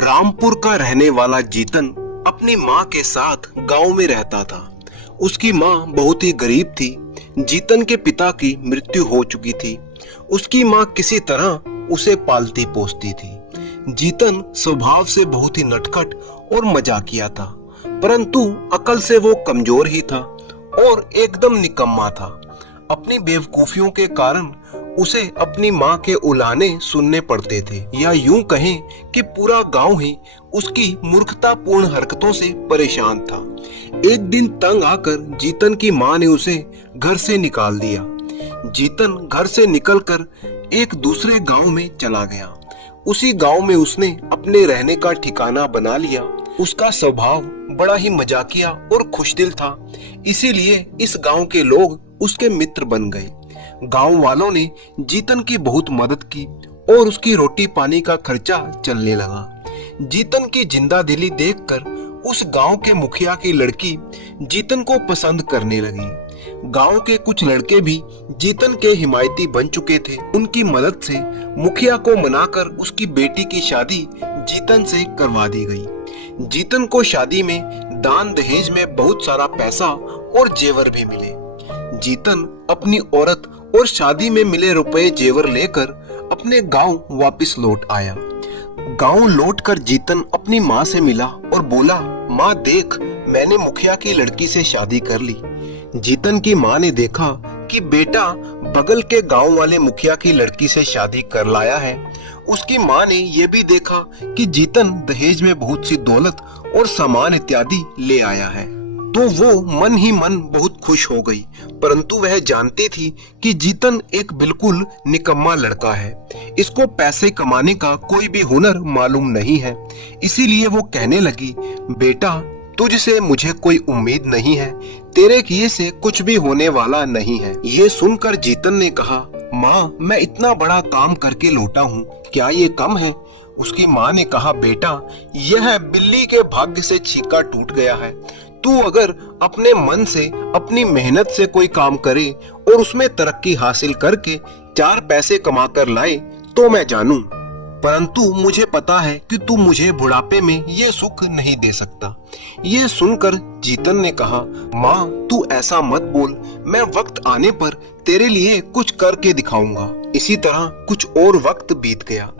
रामपुर का रहने वाला जीतन अपनी माँ के साथ गांव में रहता था। उसकी माँ बहुत ही गरीब थी। जीतन के पिता की मृत्यु हो चुकी थी। उसकी माँ किसी तरह उसे पालती पोसती थी। जीतन स्वभाव से बहुत ही नटखट और मजाकिया था, परंतु अकल से वो कमजोर ही था और एकदम निकम्मा था। अपनी बेवकूफियों के कारण उसे अपनी माँ के उलाने सुनने पड़ते थे, या यूं कहें कि पूरा गांव ही उसकी मूर्खतापूर्ण हरकतों से परेशान था। एक दिन तंग आकर जीतन की माँ ने उसे घर से निकाल दिया। जीतन घर से निकलकर एक दूसरे गांव में चला गया। उसी गांव में उसने अपने रहने का ठिकाना बना लिया। उसका स्वभाव बड़ा ही मजाकिया और खुशदिल था, इसीलिए इस गांव के लोग उसके मित्र बन गए। गांव वालों ने जीतन की बहुत मदद की और उसकी रोटी पानी का खर्चा चलने लगा। जीतन की जिंदा दिली देखकर उस गांव के मुखिया की लड़की जीतन को पसंद करने लगी। गांव के कुछ लड़के भी जीतन के हिमायती बन चुके थे। उनकी मदद से मुखिया को मनाकर उसकी बेटी की शादी जीतन से करवा दी गई। जीतन को शादी में दान दहेज में बहुत सारा पैसा और जेवर भी मिले। जीतन अपनी औरत और शादी में मिले रुपए जेवर लेकर अपने गांव वापस लौट आया। गांव लौटकर जीतन अपनी माँ से मिला और बोला, माँ देख, मैंने मुखिया की लड़की से शादी कर ली। जीतन की माँ ने देखा कि बेटा बगल के गांव वाले मुखिया की लड़की से शादी कर लाया है। उसकी माँ ने यह भी देखा कि जीतन दहेज में बहुत सी दौलत और सामान इत्यादि ले आया है, तो वो मन ही मन बहुत खुश हो गई। परंतु वह जानती थी कि जीतन एक बिल्कुल निकम्मा लड़का है। इसको पैसे कमाने का कोई भी हुनर मालूम नहीं है। इसीलिए वो कहने लगी, बेटा तुझसे मुझे कोई उम्मीद नहीं है, तेरे किए से कुछ भी होने वाला नहीं है। ये सुनकर जीतन ने कहा, माँ मैं इतना बड़ा काम करके लौटा हूँ, क्या ये कम है? उसकी माँ ने कहा, बेटा यह बिल्ली के भाग्य से छीका टूट गया है। तू अगर अपने मन से अपनी मेहनत से कोई काम करे और उसमें तरक्की हासिल करके 4 पैसे कमा कर लाए तो मैं जानूं, परंतु मुझे पता है कि तू मुझे बुढ़ापे में ये सुख नहीं दे सकता। ये सुनकर जीतन ने कहा, माँ तू ऐसा मत बोल, मैं वक्त आने पर तेरे लिए कुछ करके दिखाऊंगा। इसी तरह कुछ और वक्त बीत गया।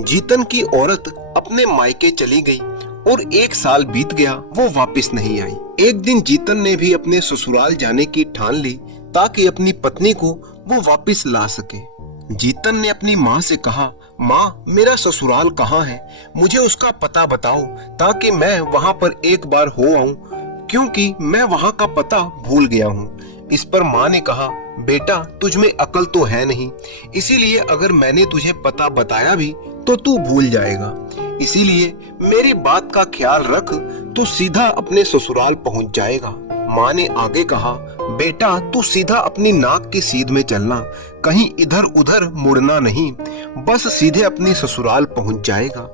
जीतन की औरत अपने मायके चली गई और 1 साल बीत गया, वो वापस नहीं आई। एक दिन जीतन ने भी अपने ससुराल जाने की ठान ली ताकि अपनी पत्नी को वो वापस ला सके। जीतन ने अपनी माँ से कहा, माँ मेरा ससुराल कहाँ है? मुझे उसका पता बताओ ताकि मैं वहाँ पर एक बार हो आऊं, क्योंकि मैं वहाँ का पता भूल गया हूँ। इस पर माँ ने कहा, बेटा तुझ में अकल तो है नहीं, इसीलिए अगर मैंने तुझे पता बताया भी तो तू भूल जाएगा। इसीलिए मेरी बात का ख्याल रख, तो सीधा अपने ससुराल पहुंच जाएगा। माँ ने आगे कहा, बेटा तू सीधा अपनी नाक की सीध में चलना, कहीं इधर उधर मुड़ना नहीं, बस सीधे अपने ससुराल पहुंच जाएगा।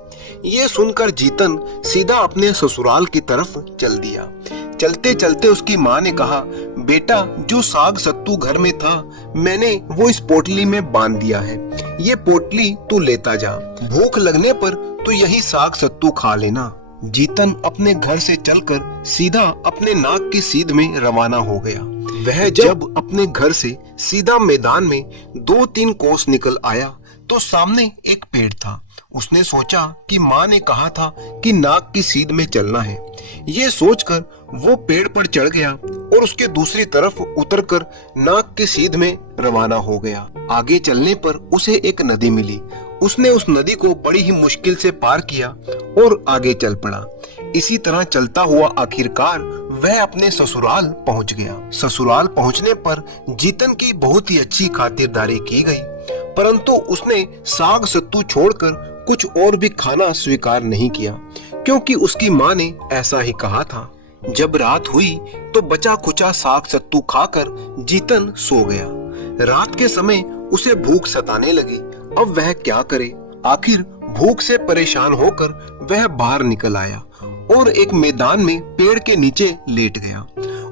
ये सुनकर जीतन सीधा अपने ससुराल की तरफ चल दिया। चलते चलते उसकी माँ ने कहा, बेटा जो साग सत्तू घर में था मैंने वो इस पोटली में बांध दिया है, ये पोटली तू लेता जा, भूख लगने पर तू यही साग सत्तू खा लेना। जीतन अपने घर से चलकर सीधा अपने नाक की सीध में रवाना हो गया। वह जब अपने घर से सीधा मैदान में 2-3 कोस निकल आया तो सामने एक पेड़ था। उसने सोचा कि माँ ने कहा था कि नाक की सीध में चलना है। ये सोचकर वो पेड़ पर चढ़ गया और उसके दूसरी तरफ उतरकर नाक की सीध में रवाना हो गया। आगे चलने पर उसे एक नदी मिली। उसने उस नदी को बड़ी ही मुश्किल से पार किया और आगे चल पड़ा। इसी तरह चलता हुआ आखिरकार वह अपने ससुराल पहुंच गया। ससुराल पहुंचने पर जीतन की बहुत ही अच्छी खातिरदारी की गई, परंतु उसने साग सत्तू छोड़कर कुछ और भी खाना स्वीकार नहीं किया, क्योंकि उसकी माँ ने ऐसा ही कहा था। जब रात हुई तो बचा खुचा साग सत्तू खाकर जीतन सो गया। रात के समय उसे भूख सताने लगी। अब वह क्या करे? आखिर भूख से परेशान होकर वह बाहर निकल आया और एक मैदान में पेड़ के नीचे लेट गया।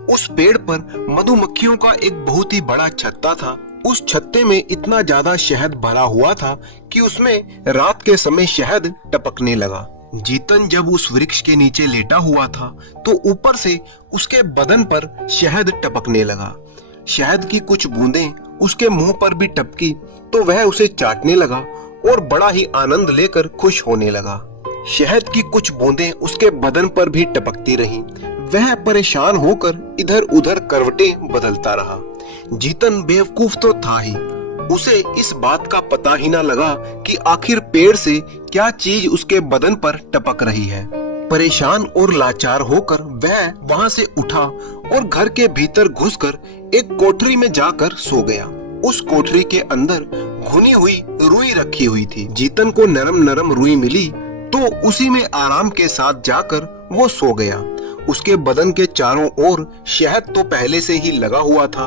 उस पेड़ पर मधुमक्खियों का एक बहुत ही बड़ा छत्ता था। उस छत्ते में इतना ज्यादा शहद भरा हुआ था कि उसमें रात के समय शहद टपकने लगा। जीतन जब उस वृक्ष के नीचे लेटा हुआ था तो ऊपर से उसके बदन पर शहद टपकने लगा। शहद की कुछ बूंदें उसके मुंह पर भी टपकी तो वह उसे चाटने लगा और बड़ा ही आनंद लेकर खुश होने लगा। शहद की कुछ बूंदें उसके बदन पर भी टपकती रहीं। वह परेशान होकर इधर उधर करवटें बदलता रहा। जीतन बेवकूफ तो था ही, उसे इस बात का पता ही ना लगा कि आखिर पेड़ से क्या चीज उसके बदन पर टपक रही है। परेशान और लाचार होकर वह वहां से उठा और घर के भीतर घुसकर एक कोठरी में जाकर सो गया। उस कोठरी के अंदर भुनी हुई रुई रखी हुई थी। जीतन को नरम नरम रुई मिली तो उसी में आराम के साथ जाकर वो सो गया। उसके बदन के चारों ओर शहद तो पहले से ही लगा हुआ था,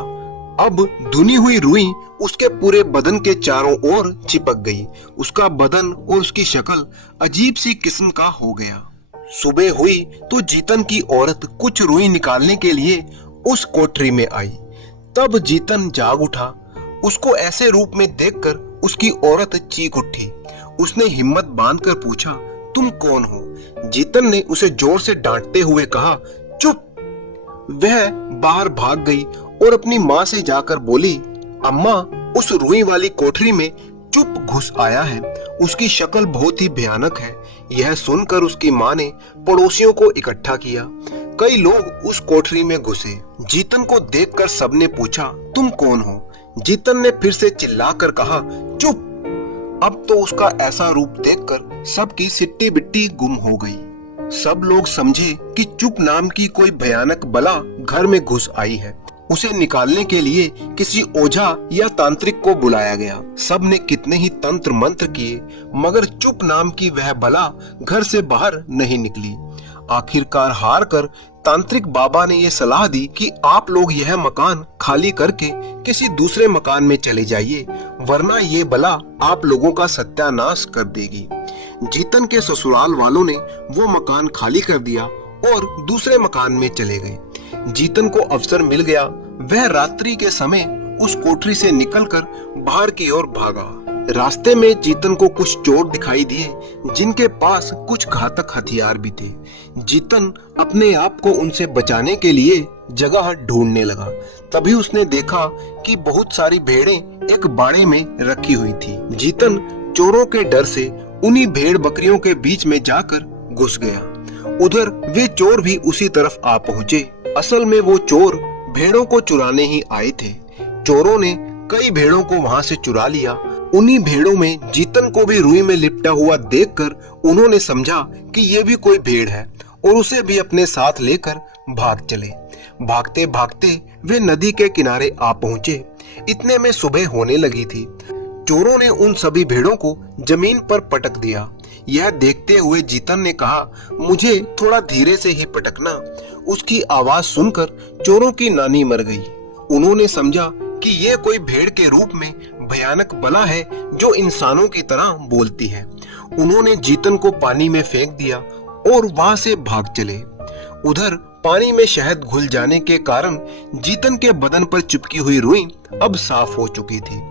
अब धुनी हुई रुई उसके पूरे बदन के चारों ओर चिपक गई। उसका बदन और उसकी शक्ल अजीब सी किस्म का हो गया। सुबह हुई तो जीतन की औरत कुछ रुई निकालने के लिए उस कोठरी में आई। तब जीतन जाग उठा। उसको ऐसे रूप में देखकर उसकी औरत चीख उठी। उसने हिम्मत बांधकर पूछा, तुम कौन हो? जीतन ने उसे जोर से डांटते हुए कहा, चुप। वह बाहर भाग गई और अपनी माँ से जाकर बोली, अम्मा उस रुई वाली कोठरी में चुप घुस आया है। उसकी शक्ल बहुत ही भयानक है। यह सुनकर उसकी माँ ने पड़ोसियों को इकट्ठा किया। कई लोग उस कोठरी में घुसे। जीतन को देखकर सबने पूछा, तुम कौन हो? जीतन ने फिर से चिल्लाकर कहा, चुप। अब तो उसका ऐसा रूप देखकर सबकी सिट्टी बिट्टी गुम हो गई। सब लोग समझे कि चुप नाम की कोई भयानक बला घर में घुस आई है। उसे निकालने के लिए किसी ओझा या तांत्रिक को बुलाया गया। सब ने कितने ही तंत्र मंत्र किए मगर चुप नाम की वह बला घर से बाहर नहीं निकली। आखिरकार हार कर तांत्रिक बाबा ने यह सलाह दी कि आप लोग यह मकान खाली करके किसी दूसरे मकान में चले जाइए, वरना ये बला आप लोगों का सत्यानाश कर देगी। जीतन के ससुराल वालों ने वो मकान खाली कर दिया और दूसरे मकान में चले गए। जीतन को अवसर मिल गया। वह रात्रि के समय उस कोठरी से निकलकर बाहर की ओर भागा। रास्ते में जीतन को कुछ चोर दिखाई दिए जिनके पास कुछ घातक हथियार भी थे। जीतन अपने आप को उनसे बचाने के लिए जगह ढूंढने लगा। तभी उसने देखा कि बहुत सारी भेड़ें एक बाड़े में रखी हुई थी। जीतन चोरों के डर से उन्हीं भेड़ बकरियों के बीच में जाकर घुस गया। उधर वे चोर भी उसी तरफ आ पहुंचे। असल में वो चोर भेड़ों को चुराने ही आए थे। चोरों ने कई भेड़ों को वहां से चुरा लिया। उन्हीं भेड़ों में जीतन को भी रुई में लिपटा हुआ देखकर उन्होंने समझा कि ये भी कोई भेड़ है और उसे भी अपने साथ लेकर भाग चले। भागते भागते वे नदी के किनारे आ पहुंचे। इतने में सुबह होने लगी थी। चोरों ने उन सभी भेड़ों को जमीन पर पटक दिया। यह देखते हुए जीतन ने कहा, मुझे थोड़ा धीरे से ही पटकना। उसकी आवाज सुनकर चोरों की नानी मर गई। उन्होंने समझा कि यह कोई भेड़ के रूप में भयानक बला है जो इंसानों की तरह बोलती है। उन्होंने जीतन को पानी में फेंक दिया और वहां से भाग चले। उधर पानी में शहद घुल जाने के कारण जीतन के बदन पर चिपकी हुई रुई अब साफ हो चुकी थी।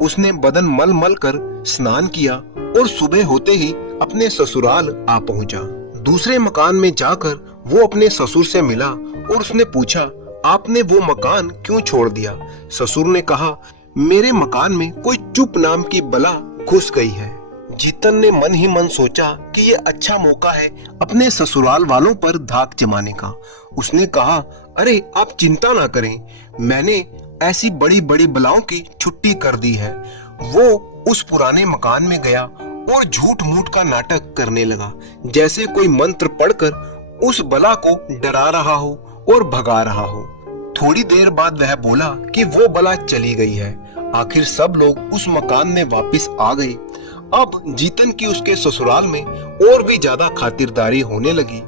उसने बदन मल मल कर स्नान किया और सुबह होते ही अपने ससुराल आ पहुंचा। दूसरे मकान में जाकर वो अपने ससुर से मिला और उसने पूछा, आपने वो मकान क्यों छोड़ दिया? ससुर ने कहा, मेरे मकान में कोई चुप नाम की बला घुस गई है। जीतन ने मन ही मन सोचा कि ये अच्छा मौका है अपने ससुराल वालों पर धाक जमाने का। उसने कहा, अरे आप चिंता ना करें, मैंने ऐसी बड़ी बड़ी बलाओं की छुट्टी कर दी है। वो उस पुराने मकान में गया और झूठ मूठ का नाटक करने लगा, जैसे कोई मंत्र पढ़कर उस बला को डरा रहा हो और भगा रहा हो। थोड़ी देर बाद वह बोला कि वो बला चली गई है। आखिर सब लोग उस मकान में वापस आ गए। अब जीतन की उसके ससुराल में और भी ज्यादा खातिरदारी होने लगी।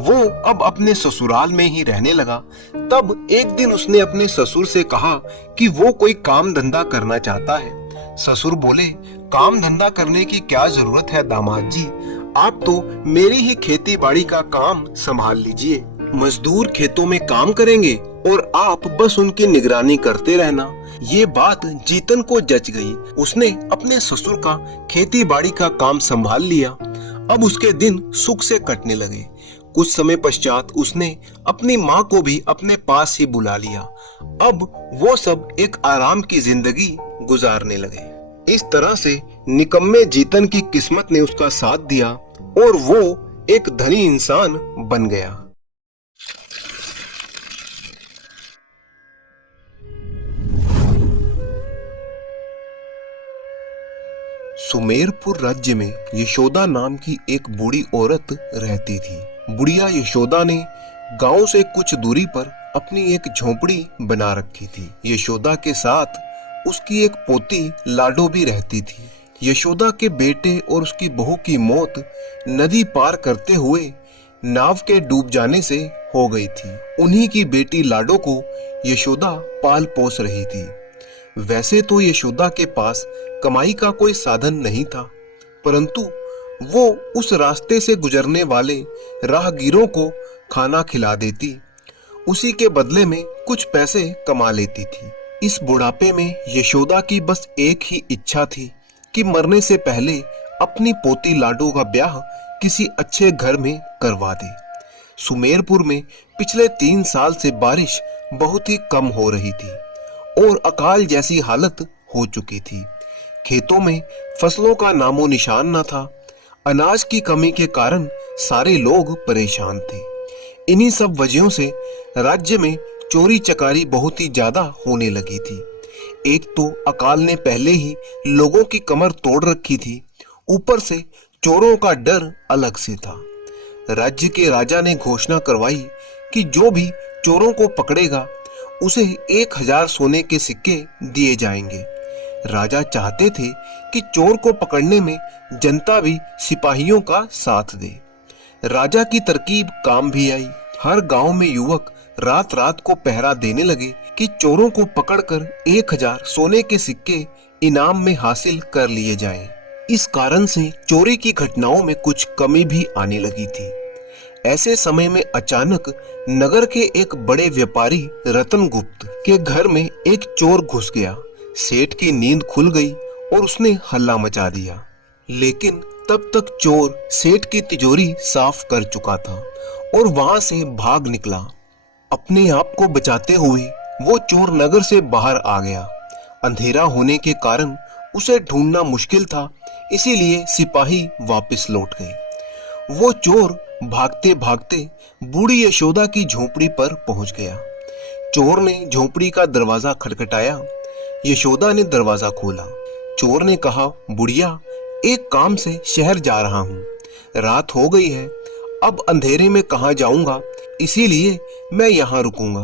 वो अब अपने ससुराल में ही रहने लगा। तब एक दिन उसने अपने ससुर से कहा कि वो कोई काम धंधा करना चाहता है। ससुर बोले, काम धंधा करने की क्या जरूरत है दामाद जी, आप तो मेरी ही खेती बाड़ी का काम संभाल लीजिए। मजदूर खेतों में काम करेंगे और आप बस उनकी निगरानी करते रहना। ये बात जीतन को जच गई। उसने अपने ससुर का खेती बाड़ी का काम संभाल लिया। अब उसके दिन सुख से कटने लगे। कुछ समय पश्चात उसने अपनी माँ को भी अपने पास ही बुला लिया। अब वो सब एक आराम की जिंदगी गुजारने लगे। इस तरह से निकम्मे जीतन की किस्मत ने उसका साथ दिया और वो एक धनी इंसान बन गया। सुमेरपुर राज्य में यशोदा नाम की एक बूढ़ी औरत रहती थी। बुढ़िया यशोदा ने गांव से कुछ दूरी पर अपनी एक झोपड़ी बना रखी थी। यशोदा के साथ उसकी एक पोती लाडो भी रहती थी। यशोदा के बेटे और उसकी बहू की मौत नदी पार करते हुए नाव के डूब जाने से हो गई थी। उन्हीं की बेटी लाडो को यशोदा पाल पोस रही थी। वैसे तो यशोदा के पास कमाई का कोई साधन नहीं था, परंतु वो उस रास्ते से गुजरने वाले राहगीरों को खाना खिला देती, उसी के बदले में कुछ पैसे कमा लेती थी। इस बुढ़ापे में यशोदा की बस एक ही इच्छा थी कि मरने से पहले अपनी पोती लाडो का ब्याह किसी अच्छे घर में करवा दे। सुमेरपुर में पिछले 3 साल से बारिश बहुत ही कम हो रही थी और अकाल जैसी हालत हो चुकी थी। खेतों में फसलों का नामो निशान न था। अनाज की कमी के कारण सारे लोग परेशान थे। इन्हीं सब वजहों से राज्य में चोरी चकारी बहुत ही ज्यादा होने लगी थी। एक तो अकाल ने पहले ही लोगों की कमर तोड़ रखी थी, ऊपर से चोरों का डर अलग से था। राज्य के राजा ने घोषणा करवाई कि जो भी चोरों को पकड़ेगा उसे 1000 सोने के सिक्के दिए जाएंगे। राजा चाहते थे कि चोर को पकड़ने में जनता भी सिपाहियों का साथ दे। राजा की तरकीब काम भी आई। हर गांव में युवक रात रात को पहरा देने लगे कि चोरों को पकड़कर 1000 सोने के सिक्के इनाम में हासिल कर लिए जाएं। इस कारण से चोरी की घटनाओं में कुछ कमी भी आने लगी थी। ऐसे समय में अचानक नगर के एक बड़े व्यापारी रतन गुप्त के घर में एक चोर घुस गया। सेठ की नींद खुल गई और उसने हल्ला मचा दिया, लेकिन तब तक चोर सेठ की तिजोरी साफ कर चुका था और वहां से भाग निकला। अपने आप को बचाते हुए वो चोर नगर से बाहर आ गया। अंधेरा होने के कारण उसे ढूंढना मुश्किल था, इसीलिए सिपाही वापस लौट गए। वो चोर भागते भागते बूढ़ी यशोदा की झोपड़ी पर पहुंच गया। चोर ने झोपड़ी का दरवाजा खटखटाया। यशोदा ने दरवाजा खोला। चोर ने कहा, बुढ़िया, एक काम से शहर जा रहा हूँ। रात हो गई है, अब अंधेरे में कहाँ जाऊंगा, इसीलिए मैं यहाँ रुकूंगा।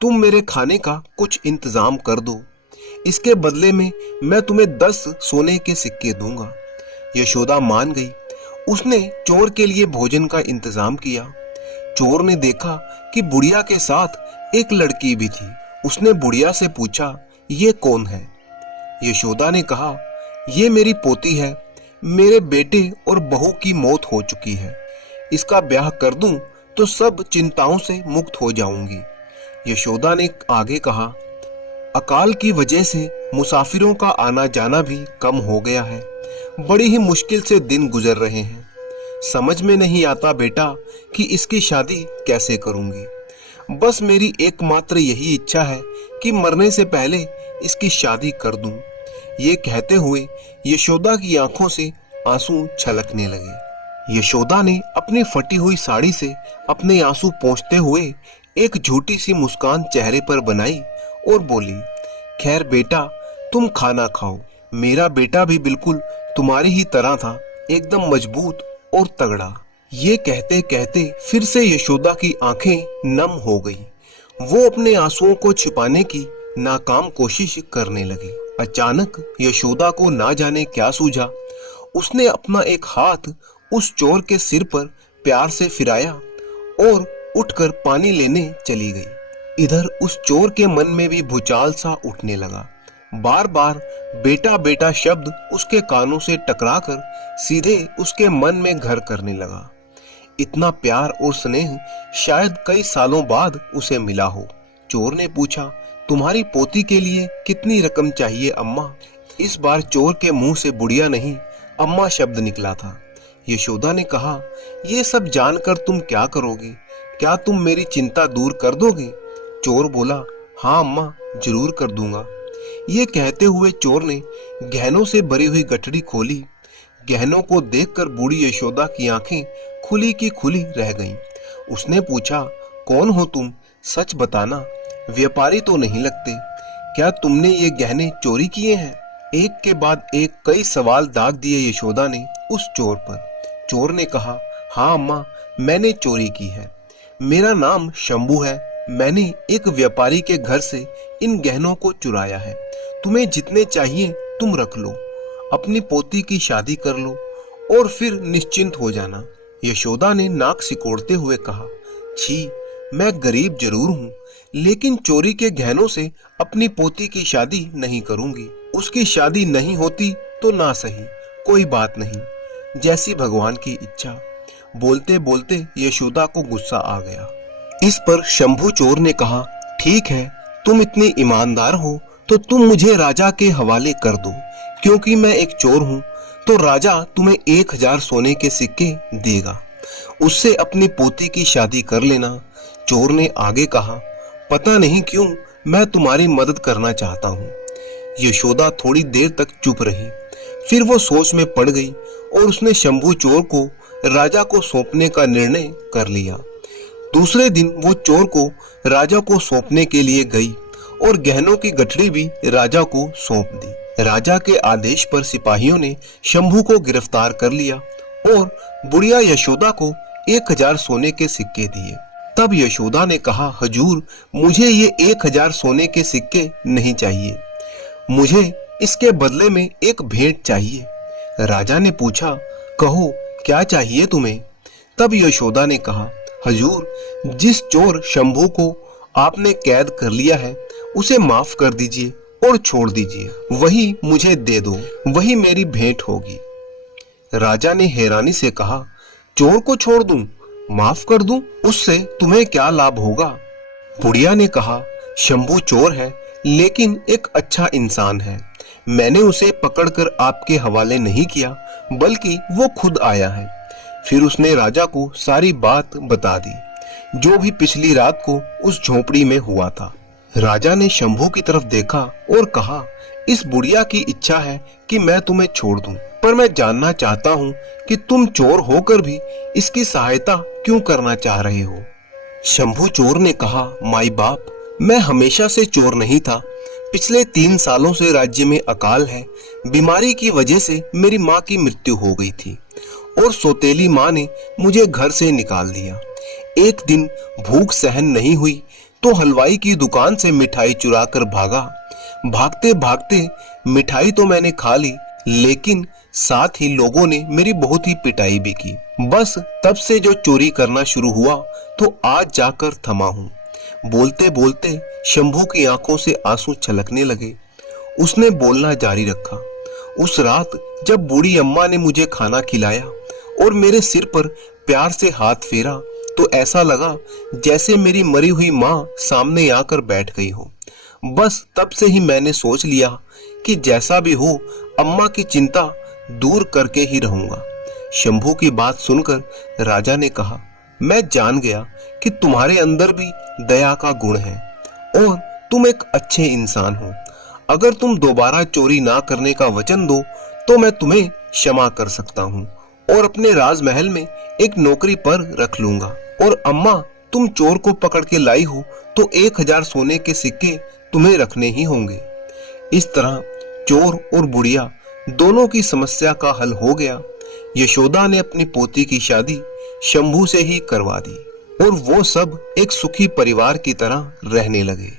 तुम मेरे खाने का कुछ इंतजाम कर दो, इसके बदले में मैं तुम्हें 10 सोने के सिक्के दूंगा। यशोदा मान गई। उसने चोर के लिए भोजन का इंतजाम किया। चोर ने देखा कि बुढ़िया के साथ एक लड़की भी थी। उसने बुढ़िया से पूछा, ये कौन है? यशोदा ने कहा, ये मेरी पोती है। मेरे बेटे और बहू की मौत हो चुकी है। इसका ब्याह कर दूं तो सब चिंताओं से मुक्त हो जाऊंगी। यशोदा ने आगे कहा, अकाल की वजह से मुसाफिरों का आना जाना भी कम हो गया है। बड़ी ही मुश्किल से दिन गुजर रहे हैं। समझ में नहीं आता बेटा कि इसकी शादी कैसे करूंगी। बस मेरी एकमात्र यही इच्छा है कि मरने से पहले इसकी शादी कर दूं। ये कहते हुए यशोदा की आंखों से आंसू छलकने लगे। यशोदा ने अपनी फटी हुई साड़ी से अपने आंसू पोंछते हुए एक झूठी सी मुस्कान चेहरे पर बनाई और बोली, खैर बेटा, तुम खाना खाओ। मेरा बेटा भी बिल्कुल तुम्हारी ही तरह था, एकदम मजबूत और तगड़ा। ये कहते कहते फिर से यशोदा की आंखें नम हो गई। वो अपने आंसुओं को छिपाने की नाकाम कोशिश करने लगी। अचानक यशोदा को ना जाने क्या सूझा। उसने अपना एक हाथ उस चोर के सिर पर प्यार से फिराया और उठकर पानी लेने चली गई। इधर उस चोर के मन में भी भूचाल सा उठने लगा। बार बार बेटा बेटा शब्द उसके कानों से टकराकर सीधे उसके मन में घर करने लगा। इतना प्यार और स्नेह शायद कई सालों बाद उसे मिला हो। चोर ने पूछा, तुम्हारी पोती के लिए कितनी रकम चाहिए अम्मा? इस बार चोर के मुंह से बुढ़िया नहीं, अम्मा शब्द निकला था। यशोदा ने कहा, ये सब जानकर तुम क्या करोगे? क्या तुम मेरी चिंता दूर कर दोगे? चोर बोला, हाँ अम्मा, जरूर कर दूंगा। ये कहते हुए चोर ने गहनों से भरी हुई गठरी खोली। गहनों को देखकर बूढ़ी यशोदा की आंखें खुली की खुली रह गईं। उसने पूछा, कौन हो तुम? सच बताना, व्यापारी तो नहीं लगते। क्या तुमने ये गहने चोरी किए हैं? एक के बाद एक कई सवाल दाग दिए यशोदा ने उस चोर पर। चोर ने कहा, हाँ अम्मा, मैंने चोरी की है। मेरा नाम शंभू है। मैंने एक व्यापारी के घर से इन गहनों को चुराया है। तुम्हें जितने चाहिए तुम रख लो, अपनी पोती की शादी कर लो और फिर निश्चिंत हो जाना। यशोदा ने नाक सिकोड़ते हुए कहा, छी, मैं गरीब जरूर हूँ, लेकिन चोरी के गहनों से अपनी पोती की शादी नहीं करूंगी। उसकी शादी नहीं होती तो ना सही, कोई बात नहीं, जैसी भगवान की इच्छा। बोलते बोलते यशोदा को गुस्सा आ गया। इस पर शंभू चोर ने कहा, ठीक है, तुम इतने ईमानदार हो तो तुम मुझे राजा के हवाले कर दो। क्योंकि मैं एक चोर हूँ तो राजा तुम्हें 1000 सोने के सिक्के देगा, उससे अपनी पोती की शादी कर लेना। चोर ने आगे कहा, पता नहीं क्यों मैं तुम्हारी मदद करना चाहता हूँ। यशोदा थोड़ी देर तक चुप रही, फिर वो सोच में पड़ गई और उसने शंभू चोर को राजा को सौंपने का निर्णय कर लिया। दूसरे दिन वो चोर को राजा को सौंपने के लिए गई और गहनों की गठरी भी राजा को सौंप दी। राजा के आदेश पर सिपाहियों ने शंभू को गिरफ्तार कर लिया और बुढ़िया यशोदा को 1000 सोने के सिक्के दिए। तब यशोदा ने कहा, हजूर, मुझे ये 1000 सोने के सिक्के नहीं चाहिए, मुझे इसके बदले में एक भेंट चाहिए। राजा ने पूछा, कहो क्या चाहिए तुम्हें? तब यशोदा ने कहा, हजूर, जिस चोर शंभू को आपने कैद कर लिया है उसे माफ कर दीजिए और छोड़ दीजिए, वही मुझे दे दो, वही मेरी भेंट होगी। राजा ने हैरानी से कहा, चोर को छोड़ दूं, माफ कर दूं, उससे तुम्हें क्या लाभ होगा? बुढ़िया ने कहा, शंभू चोर है लेकिन एक अच्छा इंसान है। मैंने उसे पकड़कर आपके हवाले नहीं किया, बल्कि वो खुद आया है। फिर उसने राजा को सारी बात बता दी, जो भी पिछली रात को उस झोपड़ी में हुआ था। राजा ने शंभू की तरफ देखा और कहा, इस बुढ़िया की इच्छा है कि मैं तुम्हें छोड़ दूं, पर मैं जानना चाहता हूँ कि तुम चोर होकर भी इसकी सहायता क्यों करना चाह रहे हो? शंभू चोर ने कहा, माई बाप, मैं हमेशा से चोर नहीं था। पिछले 3 सालों से राज्य में अकाल है। बीमारी की वजह से मेरी माँ की मृत्यु हो गई थी और सौतेली माँ ने मुझे घर से निकाल दिया। एक दिन भूख सहन नहीं हुई तो हलवाई की दुकान से मिठाई चुरा कर भागा। भागते भागते मिठाई तो मैंने खा ली, लेकिन साथ ही लोगों ने मेरी बहुत ही पिटाई भी की। बस तब से जो चोरी करना शुरू हुआ तो आज जाकर थमा हूँ। बोलते बोलते शंभू की आंखों से आंसू छलकने लगे। उसने बोलना जारी रखा, उस रात जब बूढ़ी अम्मा ने मुझे खाना खिलाया और मेरे सिर पर प्यार से हाथ फेरा तो ऐसा लगा जैसे मेरी मरी हुई माँ सामने आकर बैठ गई हो। बस तब से ही मैंने सोच लिया कि जैसा भी हो अम्मा की चिंता दूर करके ही रहूंगा। शंभू की बात सुनकर राजा ने कहा, मैं जान गया कि तुम्हारे अंदर भी दया का गुण है और तुम एक अच्छे इंसान हो। अगर तुम दोबारा चोरी ना करने का वचन दो तो मैं तुम्हें क्षमा कर सकता हूँ और अपने राजमहल में एक नौकरी पर रख लूंगा। और अम्मा, तुम चोर को पकड़ के लाई हो तो 1000 सोने के सिक्के तुम्हें रखने ही होंगे। इस तरह चोर और बुढ़िया दोनों की समस्या का हल हो गया। यशोदा ने अपनी पोती की शादी शंभू से ही करवा दी और वो सब एक सुखी परिवार की तरह रहने लगे।